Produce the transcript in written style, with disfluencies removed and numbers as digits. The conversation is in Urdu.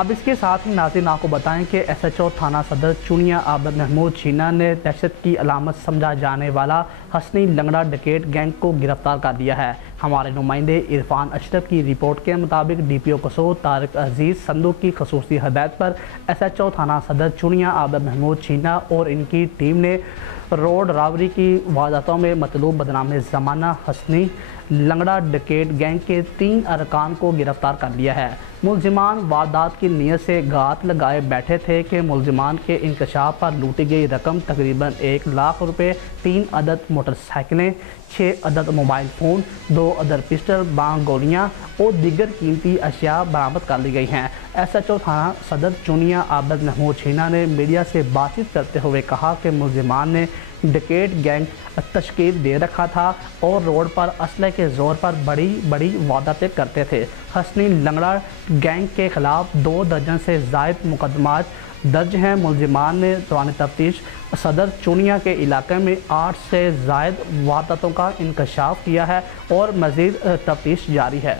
اب اس کے ساتھ ہی ناظرین آپ کو بتائیں کہ ایس ایچ او تھانہ صدر چونیا عابد محمود چینا نے دہشت کی علامت سمجھا جانے والا حسنی لنگڑا ڈکیٹ گینگ کو گرفتار کر لیا ہے۔ ہمارے نمائندے عرفان اشرف کی رپورٹ کے مطابق ڈی پی او قصور طارق عزیز صندوق کی خصوصی ہدایت پر ایس ایچ او تھانہ صدر چونیا عابد محمود چینا اور ان کی ٹیم نے روڈ رابری کی وارداتوں میں مطلوب بدنام زمانہ حسنی لنگڑا ڈکیٹ گینگ کے 3 ارکان کو گرفتار کر لیا ہے۔ ملزمان واردات کی نیت سے گھات لگائے بیٹھے تھے کہ ملزمان کے انکشاف پر لوٹی گئی رقم تقریباً 1 لاکھ روپے، 3 عدد موٹر سائیکلیں، 6 عدد موبائل فون، 2 عدد پسٹل، بانگ گولیاں اور دیگر قیمتی اشیاء برآمد کر لی گئی ہیں۔ ایس ایچ او تھانہ صدر چونیا عابد محمود چینا نے میڈیا سے بات چیت کرتے ہوئے کہا کہ ملزمان نے ڈکیٹ گینگ تشکیل دے رکھا تھا اور روڈ پر اسلحے کے زور پر بڑی وارداتیں کرتے تھے۔ حسنی لنگڑا گینگ کے خلاف 2 درجن سے زائد مقدمات درج ہیں۔ ملزمان نے دوران تفتیش صدر چونیا کے علاقے میں 8 سے زائد وارداتوں کا انکشاف کیا ہے اور مزید تفتیش جاری ہے۔